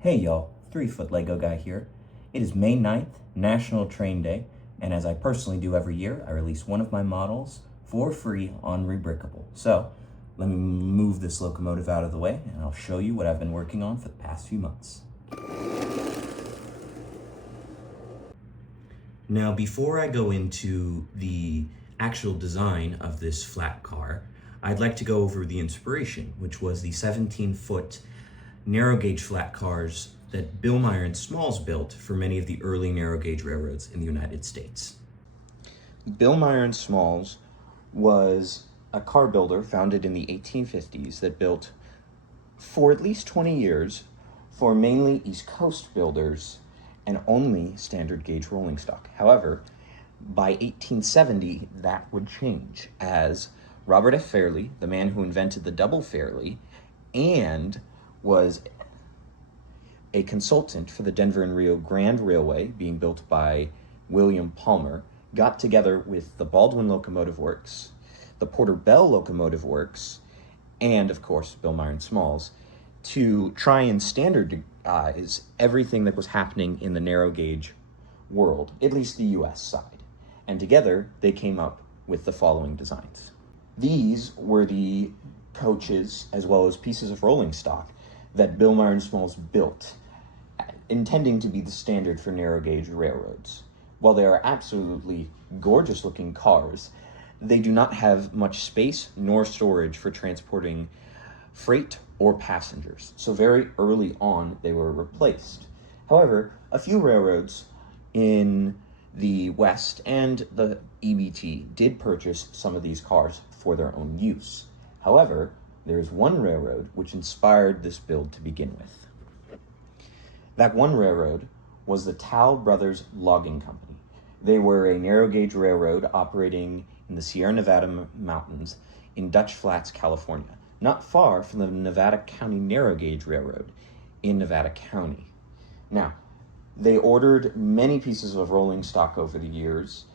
Hey y'all, 3-Foot Lego Guy here. It is May 9th, National Train Day, and as I personally do every year, I release one of my models for free on Rebrickable. So, let me move this locomotive out of the way, and I'll show you what I've been working on for the past few months. Now, before I go into the actual design of this flat car, I'd like to go over the inspiration, which was the 17-foot narrow gauge flat cars that Bill Meyer and Smalls built for many of the early narrow gauge railroads in the United States. Bill Meyer and Smalls was a car builder founded in the 1850s that built for at least 20 years for mainly East Coast builders and only standard gauge rolling stock. However, by 1870, that would change as Robert F. Fairley, the man who invented the double Fairley and was a consultant for the Denver and Rio Grande Railway being built by William Palmer, got together with the Baldwin Locomotive Works, the Porter Bell Locomotive Works, and of course Bill Meyer and Smalls, to try and standardize everything that was happening in the narrow gauge world, at least the US side. And together they came up with the following designs. These were the coaches as well as pieces of rolling stock that Bill Meyer and Smalls built, intending to be the standard for narrow gauge railroads. While they are absolutely gorgeous looking cars, they do not have much space nor storage for transporting freight or passengers. So very early on, they were replaced. However, a few railroads in the West and the EBT did purchase some of these cars for their own use. However, there is one railroad which inspired this build to begin with. That one railroad was the Tao Brothers Logging Company. They were a narrow gauge railroad operating in the Sierra Nevada mountains in Dutch Flats, California, not far from the Nevada County Narrow Gauge Railroad in Nevada County. Now, they ordered many pieces of rolling stock over the years,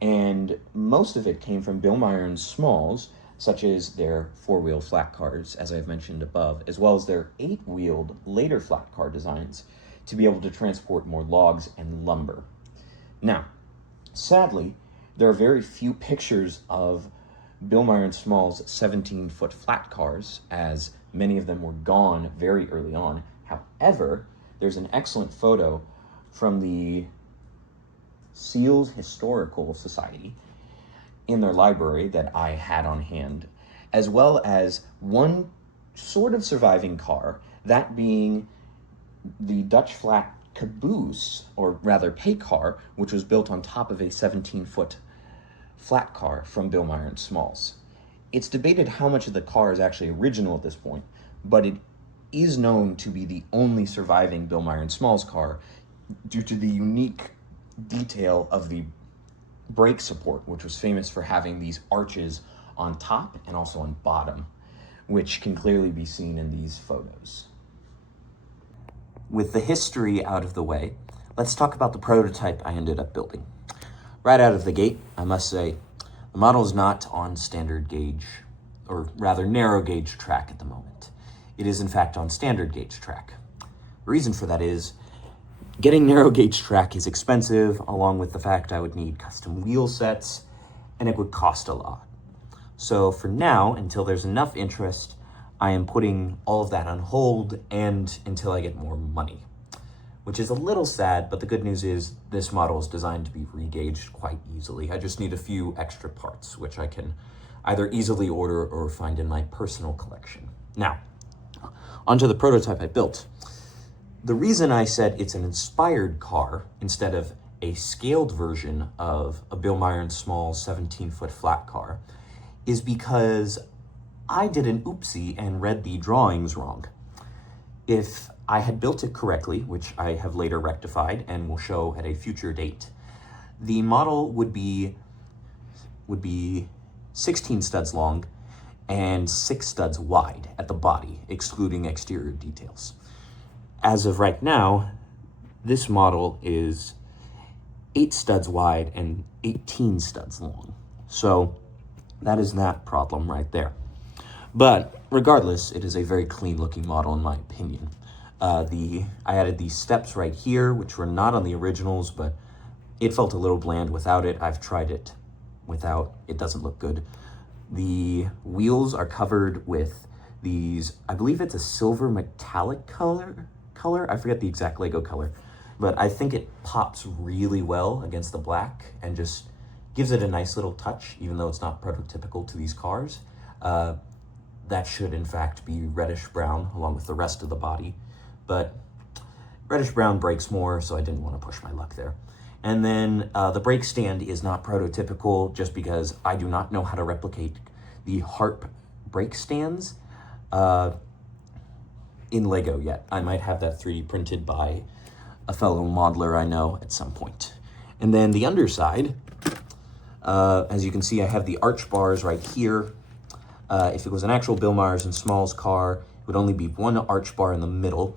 and most of it came from Bill Meyer and Smalls, such as their 4-wheel flat cars, as I've mentioned above, as well as their 8-wheeled later flat car designs to be able to transport more logs and lumber. Now, sadly, there are very few pictures of Bill Meyer and Smalls' 17-foot flat cars, as many of them were gone very early on. However, there's an excellent photo from the Seals Historical Society in their library that I had on hand, as well as one sort of surviving car, that being the Dutch flat caboose, or rather pay car, which was built on top of a 17-foot flat car from Bill Meyer and Smalls. It's debated how much of the car is actually original at this point, but it is known to be the only surviving Bill Meyer and Smalls car due to the unique detail of the brake support, which was famous for having these arches on top and also on bottom, which can clearly be seen in these photos. With the history out of the way, let's talk about the prototype I ended up building. Right out of the gate, I must say, the model is not on standard gauge, or rather narrow gauge track at the moment. It is in fact on standard gauge track. The reason for that is getting narrow gauge track is expensive, along with the fact I would need custom wheel sets, and it would cost a lot. So for now, until there's enough interest, I am putting all of that on hold and until I get more money, which is a little sad, but the good news is this model is designed to be regauged quite easily. I just need a few extra parts, which I can either easily order or find in my personal collection. Now, onto the prototype I built. The reason I said it's an inspired car instead of a scaled version of a Bill Meyer and Smalls 17-foot flat car is because I did an oopsie and read the drawings wrong. If I had built it correctly, which I have later rectified and will show at a future date, the model would be 16 studs long and 6 studs wide at the body, excluding exterior details. As of right now, this model is 8 studs wide and 18 studs long. So that is that problem right there. But regardless, it is a very clean looking model in my opinion. I added these steps right here, which were not on the originals, but it felt a little bland without it. I've tried it without. It doesn't look good. The wheels are covered with these, I believe it's a silver metallic color. I forget the exact Lego color, but I think it pops really well against the black and just gives it a nice little touch, even though it's not prototypical to these cars. That should in fact be reddish brown along with the rest of the body, but reddish brown breaks more, so I didn't want to push my luck there. And then the brake stand is not prototypical just because I do not know how to replicate the Harp brake stands in Lego yet. I might have that 3D printed by a fellow modeler I know at some point. And then the underside, as you can see, I have the arch bars right here. If it was an actual Bill Myers and Smalls car, it would only be one arch bar in the middle.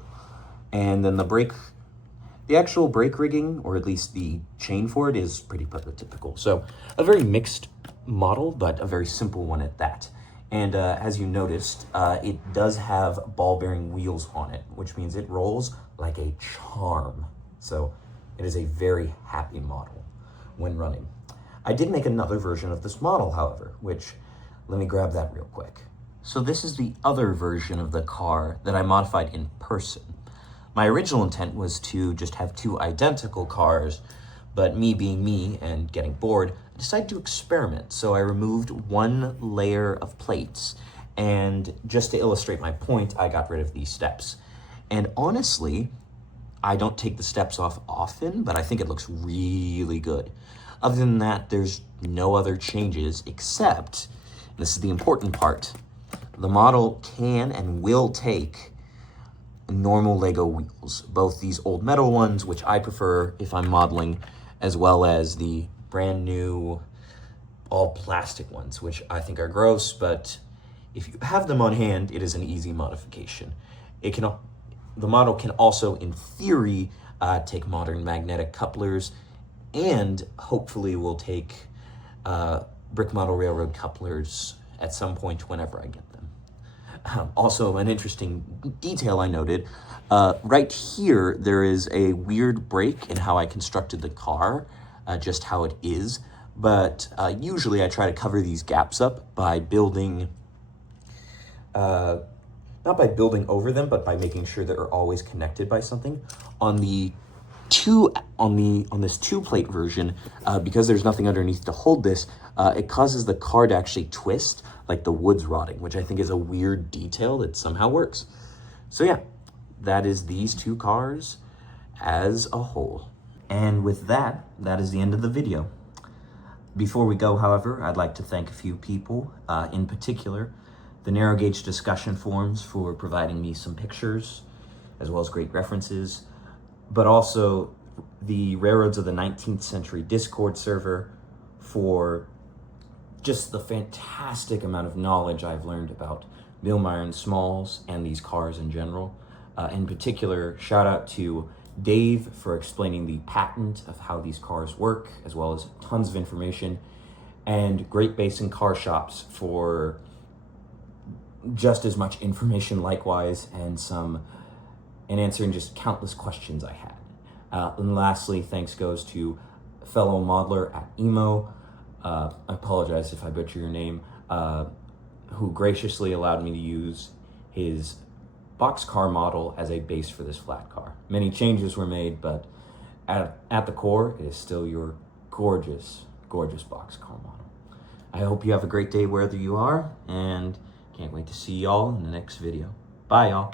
And then the actual brake rigging, or at least the chain for it, is pretty prototypical. So a very mixed model, but a very simple one at that. And as you noticed, it does have ball bearing wheels on it, which means it rolls like a charm. So it is a very happy model when running. I did make another version of this model, however, which, let me grab that real quick. So this is the other version of the car that I modified in person. My original intent was to just have two identical cars, but me being me and getting bored, I decided to experiment. So I removed one layer of plates, and just to illustrate my point, I got rid of these steps. And honestly, I don't take the steps off often, but I think it looks really good. Other than that, there's no other changes except, this is the important part, the model can and will take normal Lego wheels, both these old metal ones, which I prefer if I'm modeling, as well as the brand new all plastic ones, which I think are gross, but if you have them on hand, it is an easy modification. The model can also, in theory, take modern magnetic couplers, and hopefully will take brick model railroad couplers at some point whenever I get them. Also, an interesting detail I noted, right here, there is a weird break in how I constructed the car, just how it is. But usually I try to cover these gaps up by building, not by building over them, but by making sure they're always connected by something. On this 2-plate version, because there's nothing underneath to hold this, it causes the car to actually twist, like the wood's rotting, which I think is a weird detail that somehow works. So yeah, that is these two cars as a whole. And with that, that is the end of the video. Before we go, however, I'd like to thank a few people, in particular, the Narrow Gauge discussion forums for providing me some pictures, as well as great references, but also the Railroads of the 19th Century Discord server for just the fantastic amount of knowledge I've learned about Bill Myers and Smalls and these cars in general. In particular, shout out to Dave for explaining the patent of how these cars work, as well as tons of information, and Great Basin Car Shops for just as much information likewise, and answering just countless questions I had. And lastly, thanks goes to fellow modeler at Emo, I apologize if I butcher your name, who graciously allowed me to use his boxcar model as a base for this flat car. Many changes were made, but at the core, it is still your gorgeous, gorgeous boxcar model. I hope you have a great day wherever you are, and can't wait to see y'all in the next video. Bye, y'all.